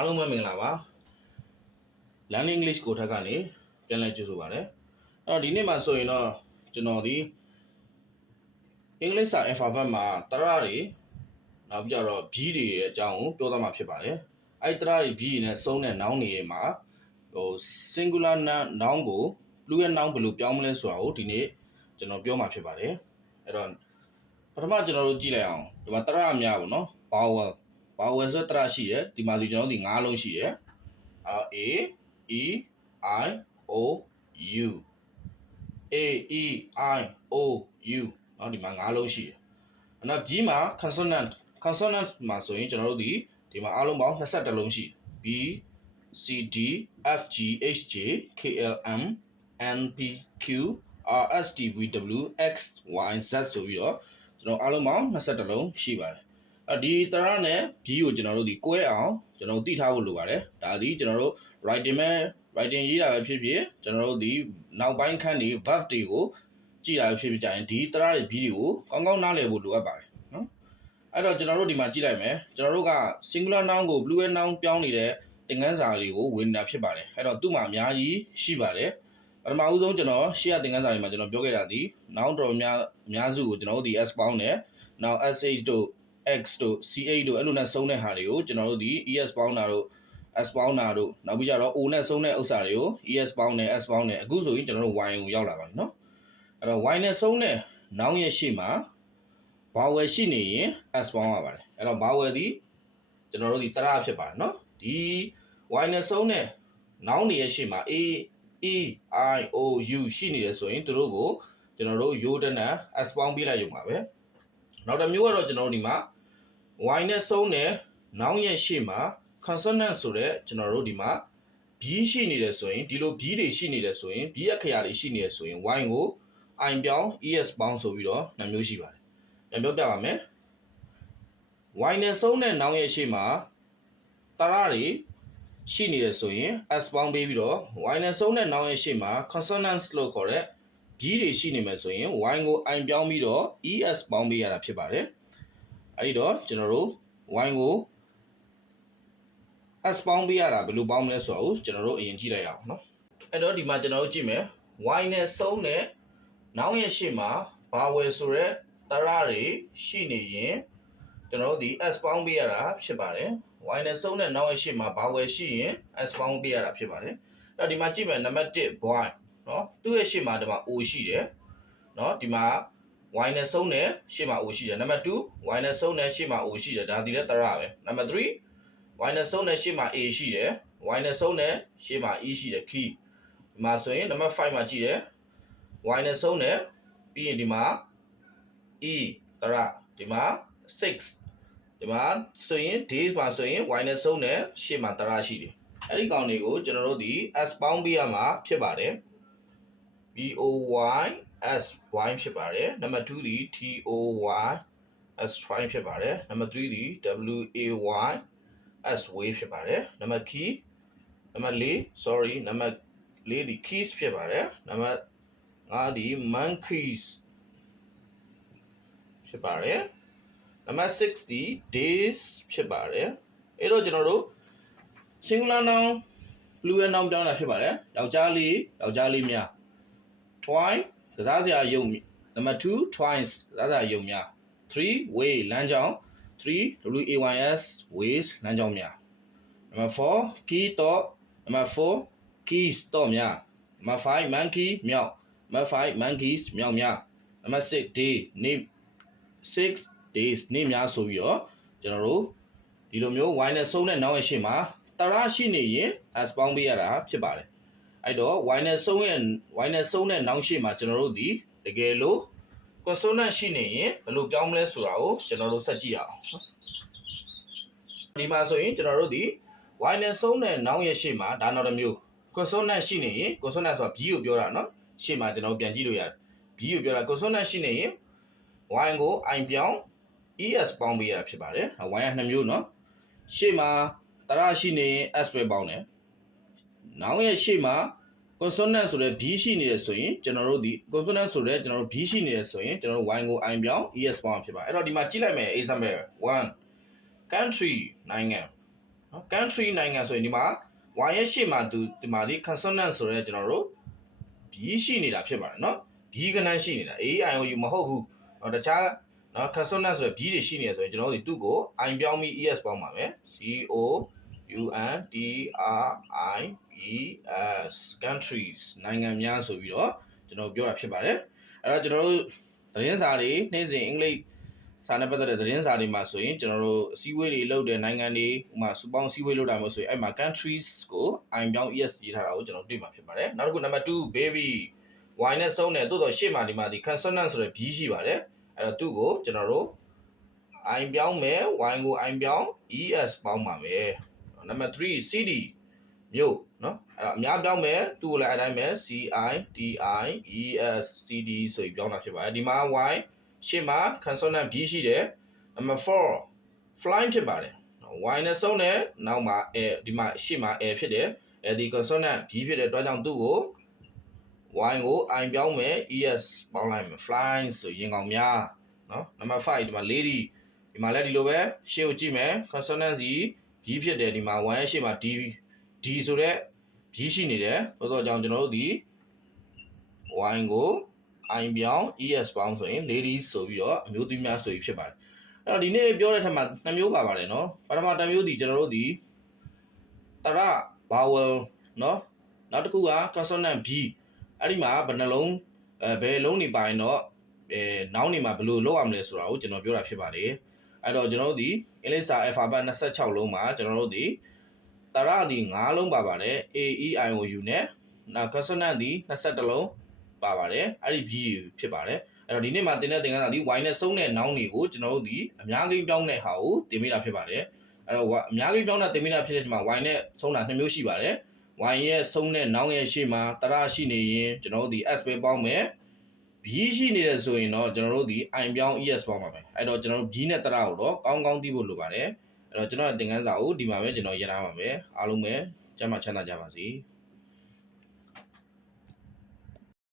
အားလုံးပဲမင်္ဂလာပါ Learning English ကိုထက်ကနေပြန်လည်ကြိုဆိုပါရစေအဲ့တော့ဒီနေ့မှာဆိုရင်တော့ကျွန်တော်ဒီအင်္ဂလိပ်စာ alphabet မှာတရတွေနောက်ပြီးတော့ B တွေရဲ့အကြောင်းကိုပြောသွားမှာဖြစ်ပါတယ်အဲ့တရတွေ B တွေနဲ့စုံတဲ့ noun တွေရဲ့မှာsingular noun ကို plural noun ဘယ်လိုပြောင်းမလဲဆိုတာကိုဒီနေ့ကျွန်တော်ပြောမှာဖြစ်ပါတယ်အဲ့တော့ပထမကျွန်တော်တို့ကြည့်လိုက်အောင်ဒီမှာတရအများပေါ့နော် vowel ဆိုတရရှိတယ်ဒီမှာဒီကျွန်တော်တို့ဒီ၅လုံးရှိတယ် A E I O U A E I O U နော်ဒီမှာ၅လုံးရှိတယ်။နောက် B မှာ consonant မှာဆိုရင်ကျွန်တော်တို့ဒီမှာအားလုံးပေါင်း21လုံးရှိတယ်။ B C D F G H J K L M N P Q R S T V W X Y Z ဆိုပြီးတော့ကျွန်တော်အားလုံးပေါင်း21လုံးရှိပါတယ်။ဒီတရနဲ့ B ကိုကျွန်တော်တို့ကွဲအောင်ကျွန်တော်သိထားဖို့လိုပါတယ်။ဒါဒီကျွန်တော်တို့ writing ရေးတာပဲဖြစ်ဖြစ်ကျွန်တော်တို့ဒီနောက်ပိုင်းခန်းတွေ verb တွေကိုကြည့်တာပဲဖြစ်ဖြစ်ကြရင်ဒီတရတွေ B တွေကိုကောင်းကောင်းနားလည်ဖို့လိုအပ်ပါတယ်နော်အဲ့တော့ကျွန်တော်တို့ဒီမှာကြည့်လိုက်မယ်ကျွန်တော်တို့က singular noun ကို plural noun ပြောင်းနေတဲ့သင်ခန်းစာတွေကိုဝင်နေတာဖြစ်ပါတယ်အဲ့တော့သူ့မှာအများကြီးရှိပါတယ်ပထမဦးဆုံးကျွန်တော်ရှေ့ရသင်ခန်းစာတွေမှာကျွန်တော်ပြောခဲ့တာဒီ noun တော်အများစုကိုကျွန်တော်တို့ဒီ s ပေါင်းနဲ့နောက် sh တို့ x တို့ ch တို့အဲ့လိုနဲ့စုံတဲ့ဟာတွေကိုကျွန်တော်တို့ဒီ es ပေါင်းတာတို့S ပေါင်းတာတို့နောက်ပြီးကြတော့ O နဲ့ဆုံးတဲ့ဥစ္စာတွေကို ES ပေါင်းတယ် S ပေါင်းတယ်အခုဆိုရင်ကျွန်တော်တို့ Y ကိုရောက်လာပါပြီเนาะအဲ့တော့ Y နဲ့ဆုံးတဲ့ noun ရဲ့ရှေ့မှာ vowel ရှိနေရင် S ပေါင်းရပါတယ်အဲ့တော့ vowel ဒီကျွန်တော်တို့ဒီတရဖြစ်ပါတယ်เนาะဒီ Y နဲ့ဆုံးတဲ့ noun တွေရဲ့ရှေ့မှာ A E I O U ရှိနေတယ်ဆိုရင်တို့ကိုကျွန်တော်တို့ရိုးတဲ့နဲ့ S ပေါင်းပေးလိုက်ရုံပါပဲနောက်တစ်မျိုးကတော့ကျွန်တော်တို့ဒီမှာ Y နဲ့ဆုံးတဲ့ noun ရဲ့ရှေ့မှာ consonant ဆိုတဲ့ကျွန်တော်တို့ဒီမှာ B ရှိနေတယ်ဆိုရင်ဒီလို B တွေရှိနေတယ်ဆိုရင် B အခရာတွေရှိနေတယ်ဆိုရင် Y ကို I ပြောင်း ES ပေါင်းဆိုပြီးတော့နှစ်မျိုးရှိပါတယ်ပြန်ပြောပြပါမယ် Y နဲ့ဆုံးတဲ့ noun ရဲ့ရှေ့မှာတရတွေရှိနေတယ်ဆိုရင် S ပေါင်းပေးပြီးတော့ Y နဲ့ဆုံးတဲ့ noun ရဲ့ရှေ့မှာ consonants လို့ခေါ်တဲ့ B တွေရှိနေမယ်ဆိုရင် Y ကို I ပြောင်းပြီးတော့ ES ပေါင်းပေးရတာဖြစ်ပါတယ်အဲဒီတော့ကျွန်တော်တို့ Y ကိုS ပေါင်းပေးရတာဘယ်လိုပေါင်းမလဲဆိုတော့ကျွန်တော်တို့အရင်ကြည့်လိုက်အောင်เนาะအဲ့တော့ဒီမှာကျွန်တော်တို့ကြည့်မယ် Y နဲ့ဆုံးတဲ့ noun ရဲ့ရှေ့မှာ vowel ဆိုတဲ့တရတွေရှိနေရင်ကျွန်တော်တို့ဒီ S ပေါင်းပေးရတာဖြစ်ပါတယ် Y နဲ့ဆုံးတဲ့ noun ရဲ့ရှေ့မှာ vowel ရှိရင် S ပေါင်းပေးရတာဖြစ်ပါတယ်အဲ့တော့ဒီမှာကြည့်မယ်နံပါတ်1 boy เนาะသူ့ရဲ့ရှေ့မှာဒီမှာ O ရှိတယ်เนาะဒီမှာ Y နဲ့ဆုံးတဲ့ရှေ့မှာ O ရှိတယ်နံပါတ်2 Y နဲ့ဆုံးတဲ့ရှေ့မှာ O ရှိတယ်ဒါဒီလည်းတရပဲနံပါတ်3 Y နဲ့ဆုံးတဲ့ရှေ့မှာ A ရှိတယ် Y နဲ့ဆုံးတဲ့ရှေ့မှာ E ရှိတယ် key ဒီမှာဆိုရင်နံပါတ်5မှာကြည့်တယ် Y နဲ့ဆုံးတဲ့ပြီးရင်ဒီမှာ E တရဒီမှာ6ဒီမှာဆိုရင် days မှာဆိုရင် Y နဲ့ဆုံးတဲ့ရှေ့မှာတရရှိတယ်အဲ့ဒီကောင်တွေကိုကျွန်တော်တို့ဒီ S ပေါင်းပေးရမှာဖြစ်ပါတယ် B O Y S Y ဖြစ်ပါတယ်နံပါတ်2ဒီ T O Y S try ဖြစ်ပါတယ်နံပါတ်3ဒီ W A Y S wave ဖြစ်ပါတယ်နံပါတ် key နံပါတ်4 နံပါတ်4ဒီ keys ဖြစ်ပါတယ်နံပါတ်5ဒီ monkeys ဖြစ်ပါတယ်နံပါတ်6ဒီ days ဖြစ်ပါတယ်အဲ့တော့ကျွန်တော်တို့ singular noun plural noun ပြောင်းတာဖြစ်ပါတယ်ယောက်ျားလေးများ twice ကစားစရာယုံနံပါတ်2 twice ကစားစရာယုံများ3 way လမ်းကြောင်း3 WAYS ways လမ်းကြောင်းများနံပါတ်4 key တော့နံပါတ်4 keys တော့များနံပါတ်5 monkey မြောက်နံပါတ်5 monkeys မြောက်များနံပါတ်6 day နေ့6 days နေ့များဆိုပြီးတော့ကျွန်တော်တို့ဒီလိုမျိုး Y နဲ့ဆုံးတဲ့ noun ရဲ့ရှေ့မှာတရရှိနေရင် S ပေါင်းပေးရတာဖြစ်ပါတယ်အဲ့တော့ Y နဲ့ဆုံးတဲ့ noun ရှေ့မှာကျွန်တော်တို့ဒီတကယ်လို့ consonant ရှိနေရင်ဘယ်လိုပြောင်းမလဲဆိုတာကိုကျွန်တော်တို့ဆက်ကြည့်အောင်ဒီမှာဆိုရင်ကျွန်တော်တို့ဒီ Y နဲ့ဆုံးတဲ့ noun ရဲ့ရှေ့မှာဒါနောက်တစ်မျိုး consonant ရှိနေရင် consonant ဆိုတာ B ကိုပြောတာเนาะရှေ့မှာကျွန်တော်ပြန်ကြည့်လို့ရတယ် B ကိုပြောတာ consonant ရှိနေရင် Y ကို I ပြောင်း ES ပေါင်းပေးရတာဖြစ်ပါတယ် Y ကနှစ်မျိုးเนาะရှေ့မှာတရရှိနေရင် S ပဲပေါင်းတယ် noun ရဲ့ရှေ့မှာ consonant ဆိုတဲ့ B ရှိနေတယ်ဆိုရင်ကျွန်တော်တို့ဒီ consonant ဆိုတဲ့ကျွန်တော်တို့ B ရှိနေတယ်ဆိုရင်ကျွန်တော်တို့ Y ကို I ပြောင်း ES ပေါင်းဖြစ်ပါအဲ့တော့ဒီမှာကြည့်လိုက်မယ် example 1 country နိုင်ငံ နော် country နိုင်ငံဆိုရင်ဒီမှာ y ရဲ့ရှေ့မှာဒီမှာဒီ consonant ဆိုရဲကျွန်တော်တို့ b ရှိနေတာဖြစ်ပါတယ်နော် b ကဏ္ဍရှိနေတာ a i o u မဟုတ်ဘူးတခြားနော် consonant ဆိုရယ် b တွေရှိနေတယ်ဆိုရင်ကျွန်တော်တို့ဒီသူ့ကို i ပြောင်းပြီး es ပေါင်းပါမယ် c o u n t r i e s countries နိုင်ငံများဆိုပြီးတော့ကျွန်တော်ပြောတာဖြစ်ပါတယ်အဲ့တော့ကျွန်တော်တို့သတင်းစာတွေနေ့စဉ်အင်္ဂလိပ်စာနဲ့ပတ်သက်တဲ့သတင်းစာတွေမှာဆိုရင်ကျွန်တော်တို့အစည်းအဝေးတွေလုပ်တဲ့နိုင်ငံတွေဥပမာစူပေါင်းအစည်းအဝေးလုပ်တာမျိုးဆိုရင်အဲ့မှာ countries ကို i ပြောင်း es ရေးထားတာကိုကျွန်တော်တွေ့မှာဖြစ်ပါတယ်နောက်တစ်ခု number 2 baby y နဲ့ဆုံးတယ်တိုးတော့ရှေ့မှာဒီမှာဒီ consonant ဆိုတဲ့ b ရှိပါတယ်အဲ့တော့သူ့ကိုကျွန်တော်တို့ i ပြောင်းမယ် y ကို i ပြောင်း es ပေါင်းပါမယ် number 3 cd မြို့နော်အဲ့တော့အများပြောင်းမယ်သူ့ကိုလည်းအတိုင်းပဲ c i t i e s cd ဆိုပြီးပြောင်းတာဖြစ်ပါတယ်ဒီမှာ y ရှေ့မှာ consonant b ရှိတယ် number 4 fly ဖြစ်ပါတယ် y နဲ့ဆုံးတယ်နောက်မှာ a ဒီမှာရှေ့မှာ a ဖြစ်တယ်အဲဒီ consonant b ဖြစ်တဲ့အတွက်ကြောင့်သူ့ကို y ကို i ပြောင်းမယ် es ပေါင်းလိုက်မယ် fly ဆိုရင်ကောင်များနော် number 5ဒီမှာ lady ဒီမှာလည်းဒီလိုပဲရှေ့ကိုကြည့်မယ် consonant စီ b ဖြစ်တယ်ဒီမှာ y ရဲ့ရှေ့မှာ d ဆိုတဲ့ b ရှိနေတယ်ဆိုတော့ကြောင့်ကျွန်တော်တို့ဒီ y ကို i ပြောင်း es ပေါင်းဆိုရင် ladies ဆိုပြီးတော့အမျိုးသမီးများဆိုပြီးဖြစ်ပါတယ်အဲ့တော့ဒီနေ့ပြောတဲ့ထက်မှာ2မျိုးပါပါတယ်နော်ပထမတစ်မျိုးဒီကျွန်တော်တို့ဒီတရ vowel နော်နောက်တစ်ခုက consonant b အဲ့ဒီမှာဘယ်နှလုံးဘယ်လုံးနေပါရင်တော့နောင်းနေမှာဘယ်လိုလုပ်ရမလဲဆိုတာကိုကျွန်တော်ပြောတာဖြစ်ပါတယ်အဲ့တော့ကျွန်တော်တို့ဒီအင်္ဂလိပ်စာ alphabet 26လုံးမှာကျွန်တော်တို့ဒီတရဒီ5လုံးပါပါတယ် a e i o u နဲ့နောက် consonant ဒီ21လုံးပါပါတယ်အဲ့ဒီ b ဖြစ်ပါတယ်အဲ့တော့ဒီနေ့မှာသင်တဲ့သင်ခန်းစာဒီ y နဲ့ဆုံးတဲ့နောင်းတွေကိုကျွန်တော်တို့ဒီအများကြီးပြောင်းတဲ့ဟာကိုသင်မိတာဖြစ်ပါတယ်အဲ့တော့အများကြီးပြောင်းတဲ့သင်မိတာဖြစ်တဲ့ချိန်မှာ y နဲ့ဆုံးတာ2မျိုးရှိပါတယ် y ရဲ့ဆုံးတဲ့နောင်းရဲ့ရှေ့မှာတရရှိနေရင်ကျွန်တော်တို့ဒီ s ပဲပေါင်းမယ် b ရှိနေတယ်ဆိုရင်တော့ကျွန်တော်တို့ဒီ i ပြောင်း es ပေါင်းပါမယ်အဲ့တော့ကျွန်တော်တို့ b နဲ့တရကိုတော့ကောင်းကောင်းသိဖို့လိုပါတယ်အဲ့တော့ကျွန်တော်သင်ခန်းစာကိုဒီမှာပဲကျွန်တော်ရေးထားပါမယ်အားလုံးပဲကျမ်းမာချမ်းသာကြပါစေ